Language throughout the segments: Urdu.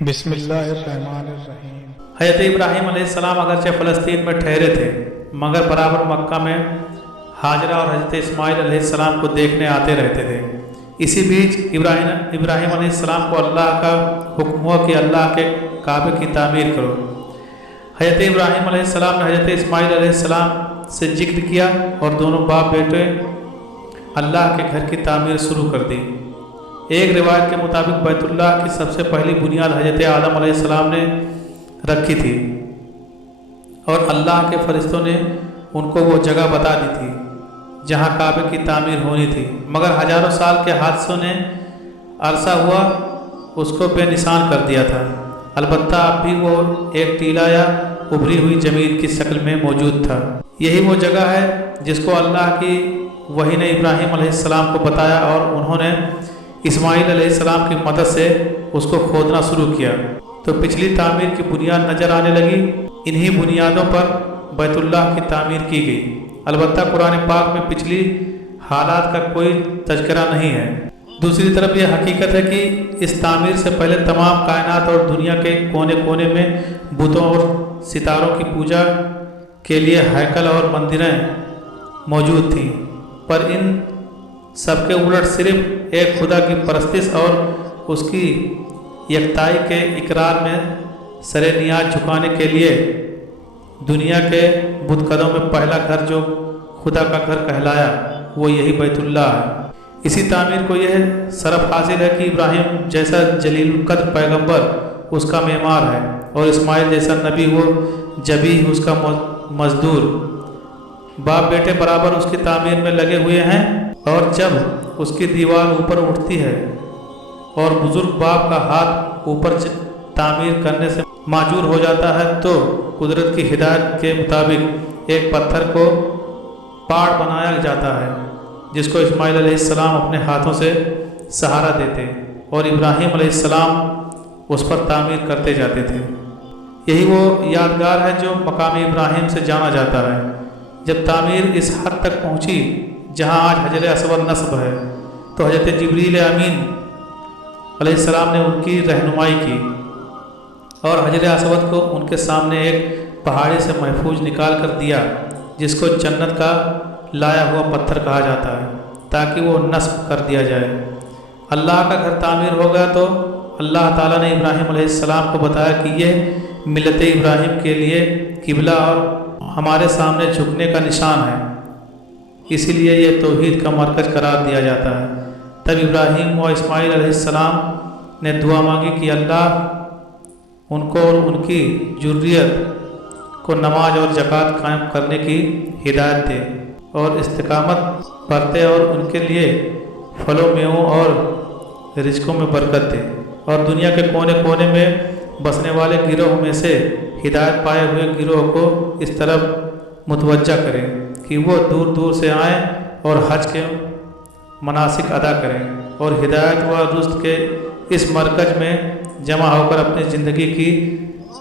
بسم اللہ الرحمن الرحیم۔ حضرت ابراہیم علیہ السلام اگرچہ فلسطین میں ٹھہرے تھے مگر برابر مکہ میں ہاجرہ اور حضرت اسماعیل علیہ السلام کو دیکھنے آتے رہتے تھے۔ اسی بیچ ابراہیم علیہ السلام کو اللہ کا حکم ہوا کہ اللہ کے کعبے کی تعمیر کرو۔ حضرت ابراہیم علیہ السلام نے حضرت اسماعیل علیہ السلام سے ذکر کیا اور دونوں باپ بیٹے اللہ کے گھر کی تعمیر شروع کر دی۔ ایک روایت کے مطابق بیت اللہ کی سب سے پہلی بنیاد حضرت آدم علیہ السلام نے رکھی تھی اور اللہ کے فرشتوں نے ان کو وہ جگہ بتا دی تھی جہاں کعبے کی تعمیر ہونی تھی، مگر ہزاروں سال کے حادثوں نے عرصہ ہوا اس کو بے نشان کر دیا تھا۔ البتہ اب بھی وہ ایک ٹیلا یا ابھری ہوئی زمین کی شکل میں موجود تھا۔ یہی وہ جگہ ہے جس کو اللہ کی وحی نے ابراہیم علیہ السلام کو بتایا اور انہوں نے اسماعیل علیہ السلام کی مدد سے اس کو کھودنا شروع کیا تو پچھلی تعمیر کی بنیاد نظر آنے لگی۔ انہی بنیادوں پر بیت اللہ کی تعمیر کی گئی۔ البتہ قرآن پاک میں پچھلی حالات کا کوئی تذکرہ نہیں ہے۔ دوسری طرف یہ حقیقت ہے کہ اس تعمیر سے پہلے تمام کائنات اور دنیا کے کونے کونے میں بتوں اور ستاروں کی پوجا کے لیے ہیکل اور مندریں موجود تھیں، پر ان سب کے الٹ صرف ایک خدا کی پرستش اور اس کی یکتائی کے اقرار میں سر نیاز جھکانے کے لیے دنیا کے بت قدوں میں پہلا گھر جو خدا کا گھر کہلایا وہ یہی بیت اللہ ہے۔ اسی تعمیر کو یہ شرف حاصل ہے کہ ابراہیم جیسا جلیل القدر پیغمبر اس کا معمار ہے اور اسماعیل جیسا نبی وہ جبیہ اس کا مزدور۔ باپ بیٹے برابر اس کی تعمیر میں لگے ہوئے ہیں اور جب اس کی دیوار اوپر اٹھتی ہے اور بزرگ باپ کا ہاتھ اوپر تعمیر کرنے سے معذور ہو جاتا ہے تو قدرت کی ہدایت کے مطابق ایک پتھر کو پاڑ بنایا جاتا ہے جس کو اسماعیل علیہ السلام اپنے ہاتھوں سے سہارا دیتے اور ابراہیم علیہ السلام اس پر تعمیر کرتے جاتے تھے۔ یہی وہ یادگار ہے جو مقام ابراہیم سے جانا جاتا ہے۔ جب تعمیر اس حد تک پہنچی جہاں آج حجر اسود نصب ہے تو حضرت جبریل امین علیہ السلام نے ان کی رہنمائی کی اور حجر اسود کو ان کے سامنے ایک پہاڑی سے محفوظ نکال کر دیا جس کو جنت کا لایا ہوا پتھر کہا جاتا ہے تاکہ وہ نصب کر دیا جائے۔ اللہ کا گھر تعمیر ہو گیا تو اللہ تعالیٰ نے ابراہیم علیہ السلام کو بتایا کہ یہ ملت ابراہیم کے لیے قبلہ اور ہمارے سامنے جھکنے کا نشان ہے، اسی لیے یہ توحید کا مرکز قرار دیا جاتا ہے۔ تب ابراہیم و اسماعیل علیہ السلام نے دعا مانگی کہ اللہ ان کو اور ان کی ذریت کو نماز اور زکوٰۃ قائم کرنے کی ہدایت دے اور استقامت برتے اور ان کے لیے پھلوں میووں اور رزقوں میں برکت دے اور دنیا کے کونے کونے میں بسنے والے گروہ میں سے ہدایت پائے ہوئے گروہ کو اس طرف متوجہ کریں کہ وہ دور دور سے آئیں اور حج کے مناسک ادا کریں اور ہدایت و رشد کے اس مرکز میں جمع ہو کر اپنی زندگی کی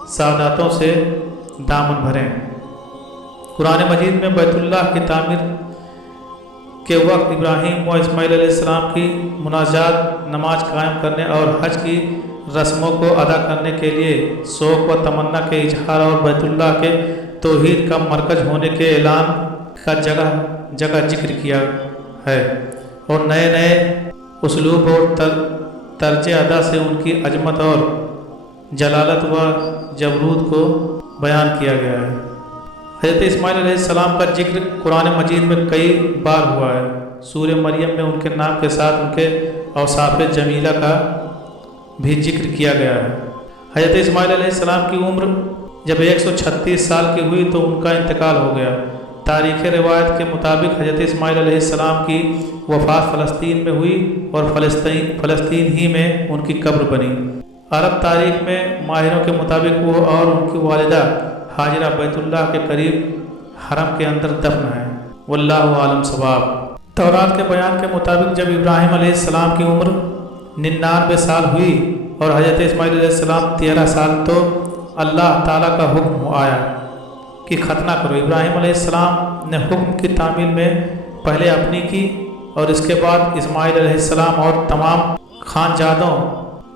سعادتوں سے دامن بھریں۔ قرآن مجید میں بیت اللہ کی تعمیر کے وقت ابراہیم و اسماعیل علیہ السلام کی مناجات، نماز قائم کرنے اور حج کی رسموں کو ادا کرنے کے لیے شوق و تمنا کے اظہار اور بیت اللہ کے توحید کا مرکز ہونے کے اعلان کا جگہ جگہ ذکر کیا ہے اور نئے نئے اسلوب اور طرز ادا سے ان کی عظمت اور جلالت و جبروت کو بیان کیا گیا ہے۔ حضرت اسماعیل علیہ السلام کا ذکر قرآن مجید میں کئی بار ہوا ہے۔ سورہ مریم میں ان کے نام کے ساتھ ان کے اوصاف جمیلہ کا بھی ذکر کیا گیا ہے۔ حضرت اسماعیل علیہ السلام کی عمر جب 136 سال کی ہوئی تو ان کا انتقال ہو گیا۔ تاریخ روایت کے مطابق حضرت اسماعیل علیہ السلام کی وفات فلسطین میں ہوئی اور فلسطین ہی میں ان کی قبر بنی۔ عرب تاریخ میں ماہروں کے مطابق وہ اور ان کی والدہ ہاجرہ بیت اللہ کے قریب حرم کے اندر دفن ہیں۔ واللہ عالم ثواب۔ تورات کے بیان کے مطابق جب ابراہیم علیہ السلام کی عمر 99 سال ہوئی اور حضرت اسماعیل علیہ السلام 13 سال تو اللہ تعالیٰ کا حکم آیا کہ ختنہ کرو۔ ابراہیم علیہ السلام نے حکم کی تعمیل میں پہلے اپنی کی اور اس کے بعد اسماعیل علیہ السلام اور تمام خانزادوں